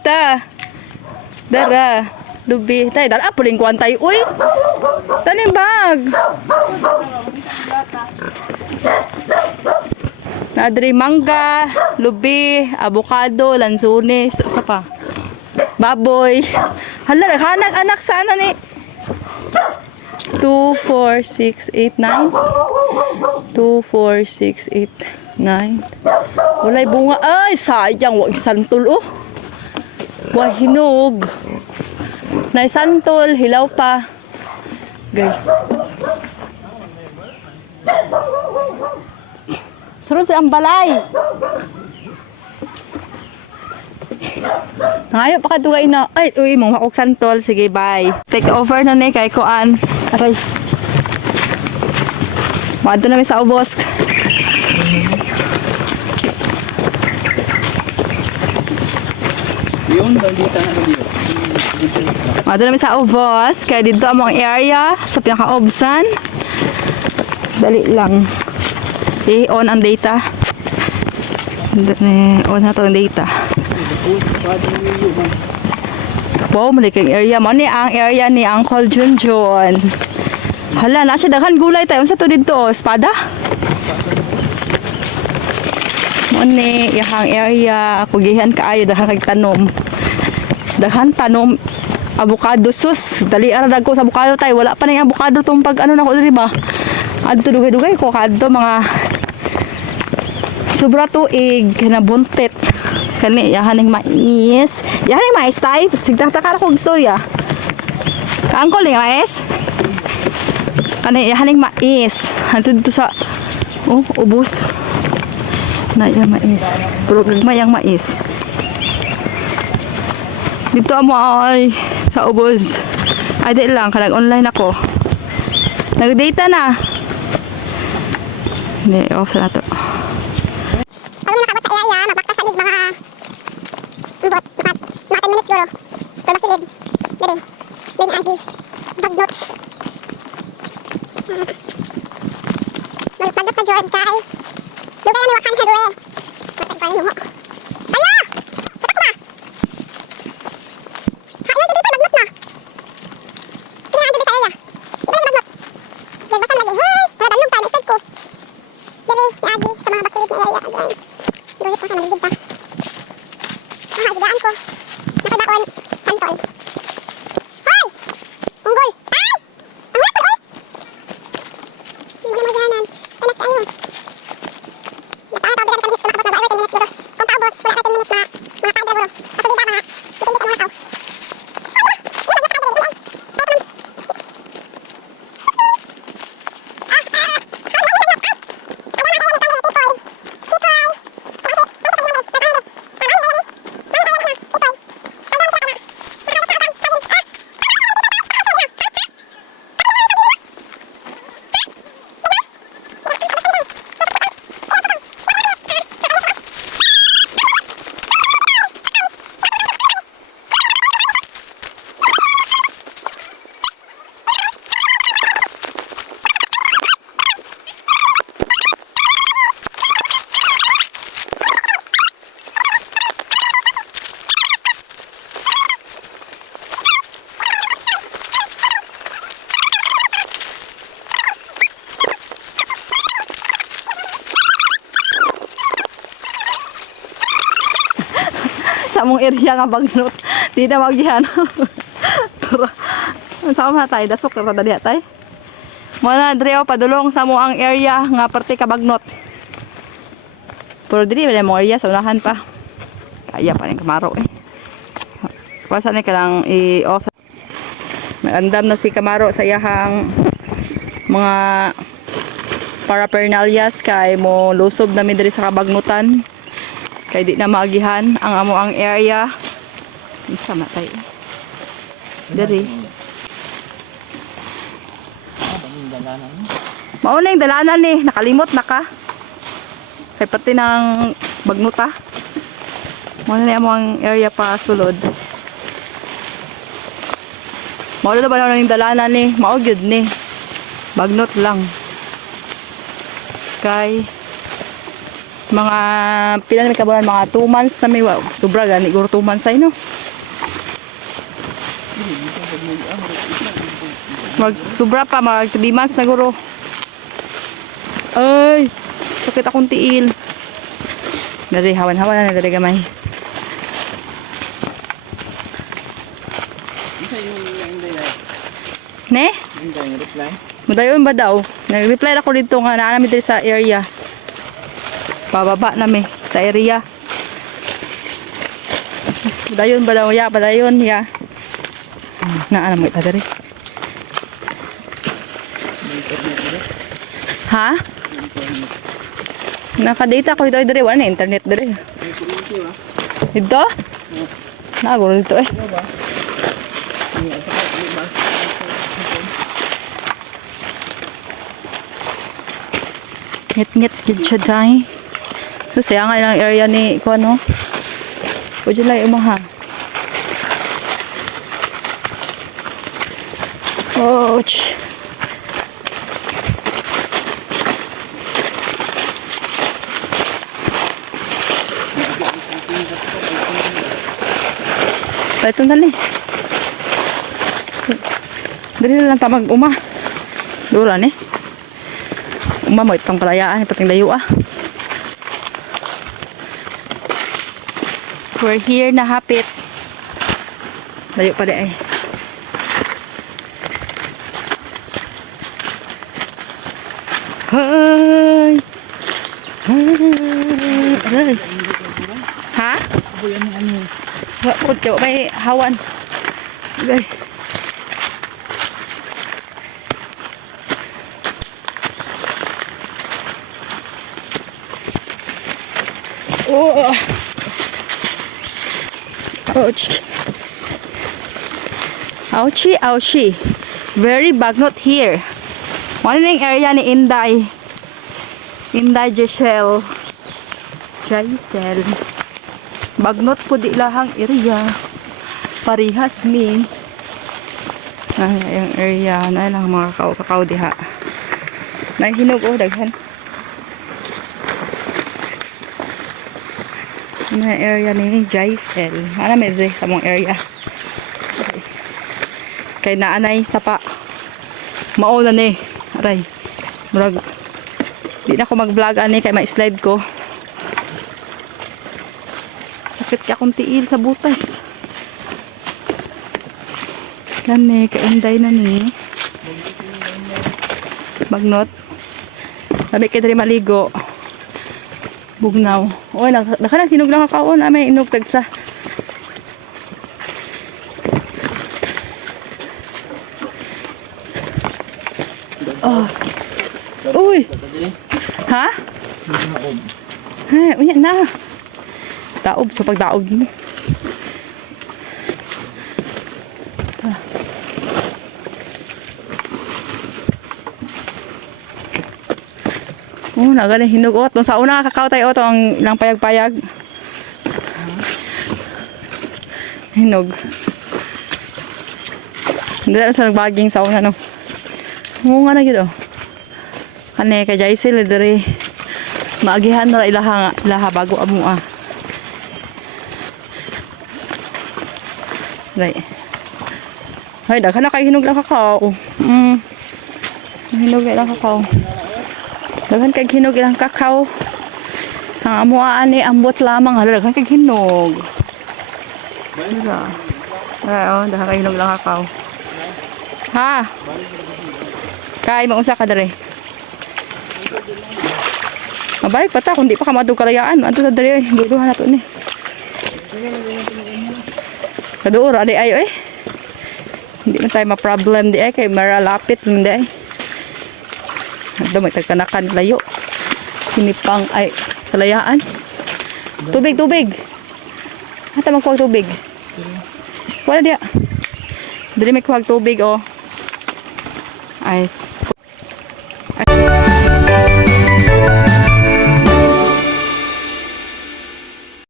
data. Dara, lubi. Tay, dara puling kuan tay. Uy. Tanim bag. Nadri mangga, lubi, avocado, lansunis, sa pa. Baboy. Hala, naghanag anak sana ni 2, 4, 6, 8, 9. 2, 4, 6, 8, 9. Walay bunga. Ay, sayang. Wag santol, oh. Wag hinog. Nay santol, hilaw pa. Gay. Sunod sa ambalay. Ngayon pa kadugay na. Ay, uy, mong makok santol. Sige, bye. Take over na ni kay Kuan. Aray. Mado na mi sa ubos. Yung dito na dito. Mado na mi sa ubos. Kaya dito among area sa pinaka-obsan. Dali lang. I-on ang data. On na to ang data. Wow, maliking area mo ni ang area ni Uncle Junjun. Hala, nasa daghan gulay tayo. Sa to dito, espada. Mo ni ihang area, kugihan kaayo daghan kag tanom. Daghan tanom avocado sus. Dali ara dagko sa avocado tayo. Wala pa na yung avocado tong pag ano nako diri ba. Adto dugay-dugay ko kadto mga sobra tuig na buntet. Kani yahaning mais. Yahaning mais tay. Sigtaka ra kog istorya. Kaangkol ni mais. Kani yahaning mais. Hantud dito sa ubos. Na yung mais. Puro gagmay ang mais. Dito amo ay sa ubos. Ay di lang kanang online ako. Nag-data na. Hindi, off sa nato. Pag may nakabot sa area, mabakta sa lig mga mga 10 minutes siguro. Pero makilid. Dali. Dali agi. Bag notes. Magpagdot ka dyan kay. Lugay na ni Wakan Hedwe. Matagpanin mo. Ayo! Satak na! Hain lang dito, bagnot na. Kinahan dito sa area. Ito yung bagnot. Yan basan lagi. Hoy! Maradalong tayo, na-start ko. Dali, iagi sa mga bakilid na area. Again. Duhit pa ka, nagigid pa. Higaan ko. Nakadaon. Santol. Hoy! Unggol! Ay! Ang hapon, oy! Hindi mo na magahanan. Anak kayo. Nakataw, bigyan ka minutes. Kumakabot na ba? 10 minutes bro. Kung taubos, wala ka 10 minutes na mga kain bro. At hindi ka mga. Hindi ka mga tao. Sa mong area nga bagnot. Di na magihan. Pero sa mga tayo dasok ra dali tay. Mo na dreo padulong sa mo ang area nga parte ka bagnot. Pero dili wala mo area sa unahan pa. Kaya pa ning Kamaro eh. Pasa ni kanang i-off. Nagandam na si Kamaro sa iyahang mga paraphernalias kay mo lusob na mi diri sa kabagnutan. Kay di na maagihan ang amo ang area. Isa matay. Diri. Mauna yung dalanan ni. Nakalimot na ka. Kay pati ng bagnuta. Mauna na amo ang area pa sulod. Mauna na ba na yung dalanan ni. Maugyod ni. Bagnot lang. Kay Mga pila na may kabulan, mga 2 months na may wow. Sobra gani, guro 2 months ay no. Mag sobra pa, mag 3 months na guro. Ay, sakit akong tiil. Dari hawan-hawan na dari gamay. Ne? Mudayon ba daw? Nag-reply ako dito nga naanami dito sa area. Pababa nami sa area. Mudayon ba daw? Ya, padayon ya. Naalam mo ita dari. Ha? Naka-data ko dito dari. Wala na internet dari. Dito? Naguro dito eh. Ngit-ngit gid siya dahil. So siya nga ilang area ni ko ano. Pwede lang umaha. Ouch. Ito na ni. Dali lang tamag uma. Dula ni. Uma mo itong kalayaan, pating layo ah. We're here na hapit. Layo pa di ay. Hay. Hay. Ha? Wala may hawan. Okay. Oh. Ouch. Ouchie, ouchie. Very bagnot here. One yung area ni Inday. Inday Giselle. Giselle. Bagnot po di lahang area. Parihas mi. Ay, yung area na lang mga kakao diha. Naghinog oh, daghan. Na area ni Giselle. Ano may dre sa mong area. Okay. Kay naanay sapa. Mauna ni. Aray. Murag. Di na ako mag-vlog ani kay ma-slide ko. Sakit ka akong tiil sa butas. Kani, kainday na ni. Bagnot. Sabi kay diri maligo. Bugnaw. Oy, nakanang hinog lang kakaon. May inog tagsa. Oh. Uy. Ha? Ha, unya na. Daob sa pagdaob mo. Oh, nagaling hinog ot. Sa una kakao tayo ot ang ilang payag-payag. Hinog. Hindi na sa nagbaging sa una no. Nga na gito. Kane kay Giselle dere. Maagihan na ilaha bago amo ah. Right. Hay daghan na kay hinog lang kakao. Hinog lang kakao. Daghan kay hinog ilang kakao. Ang amuaan ni ambot lamang hala daghan kay hinog. Dira. Ay oh, daghan kay hinog lang kakao. Ha? Kay mausa ka dere. Mabalik pa ta kundi pa ka madug kalayaan. Adto ta dere duduhan nato ni. Kaduor adi ayo eh. Hindi man tayo ma-problem di ay kay maralapit hindi ay. Ito may tagkanakan layo. Hinipang ay kalayaan. Tubig, tubig. Hata magkuhag tubig. Wala diya. Dili may kuhag tubig oh. Ay.